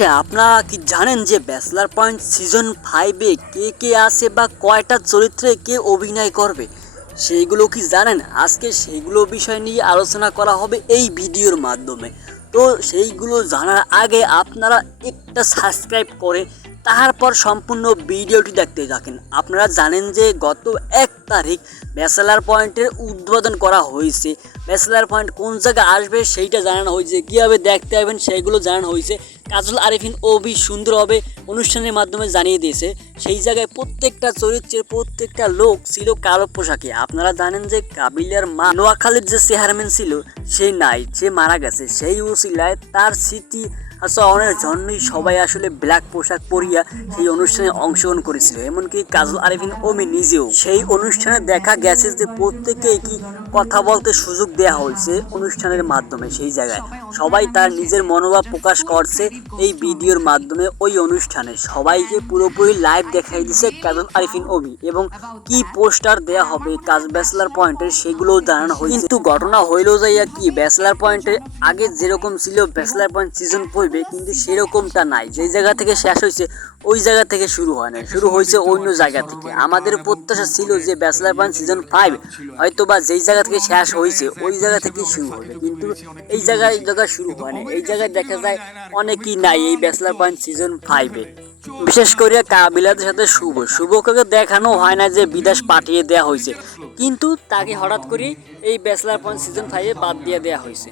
আচ্ছা, আপনারা কি জানেন যে ব্যাচেলার পয়েন্ট সিজন 5-এ কে কে আছে বা কয়টা চরিত্রে কে অভিনয় করবে? সেইগুলো কি জানেন? আজকে সেইগুলো বিষয় নিয়ে আলোচনা করা হবে এই ভিডিওর মাধ্যমে। তো সেইগুলো জানার আগে আপনারা একটা সাবস্ক্রাইব করে তারপর সম্পূর্ণ ভিডিওটি দেখতে থাকেন। আপনারা জানেন যে গত 1 তারিখ ব্যাচেলার পয়েন্টের উদ্বোধন করা হয়েছে। ব্যাচেলার পয়েন্ট কোন জায়গায় আসবে সেইটা জানানো হয়েছে, কীভাবে দেখতে পাবেন সেইগুলো জানানো হয়েছে। কাজল আরিফিন অভি সুন্দরভাবে অনুষ্ঠানের মাধ্যমে জানিয়ে দিয়েছে। সেই জায়গায় প্রত্যেকটা চরিত্রের প্রত্যেকটা লোক ছিল কালো পোশাকে। আপনারা জানেন যে কাবিলার মা নোয়াখালীর যে চেয়ারম্যান ছিল সে নাই, সে মারা গেছে। সেই উসিলায় তার স্মৃতি অনেক জন্যই সবাই আসলে ব্ল্যাক পোশাক পরিয়া সেই অনুষ্ঠানে অংশগ্রহণ করেছিল। এমনকি কাজল আরিফিন ওমি নিজেও সেই অনুষ্ঠানে দেখা গেছে যে প্রত্যেকেই কি কথা বলতে সুযোগ দেওয়া হয়েছে অনুষ্ঠানের মাধ্যমে। সেই জায়গায় সবাই তার নিজের মনোভাব প্রকাশ করছে এই ভিডিওর মাধ্যমে। ওই অনুষ্ঠানে সবাইকে পুরোপুরি লাইভ দেখাই দিছে কাজল আরিফিন ওমি, এবং কি পোস্টার দেয়া হবে কাজ ব্যাচেলার পয়েন্টের সেগুলোও জানানো হয়েছে। কিন্তু ঘটনা হইলো যাইয়া কি, ব্যাচেলার পয়েন্টের আগে যেরকম ছিল ব্যাচেলার পয়েন্ট সিজন 5-এ কিন্তু সেরকমটা নাই। যেই জায়গা থেকে শেষ হয়েছে ওই জায়গা থেকে শুরু হয় না, শুরু হয়েছে অন্য জায়গা থেকে। আমাদের প্রত্যাশা ছিল যে ব্যাচেলার পয়েন্ট সিজন 5 হয়তো বা যেই জায়গা থেকে শেষ হয়েছে ওই জায়গা থেকে শুরু হবে, কিন্তু এই জায়গায় শুরু হয় না। এই জায়গায় দেখা যায় অনেকই নাই এই ব্যাচেলার পয়েন্ট সিজন 5-এ। বিশেষ করে কাবিলাদের সাথে শুভকে দেখানো হয় না যে বিদেশ পাঠিয়ে দেওয়া হয়েছে, কিন্তু তাকে হঠাৎ করে এই ব্যাচেলার পয়েন্ট সিজন 5-এ বাদ দিয়ে দেওয়া হয়েছে।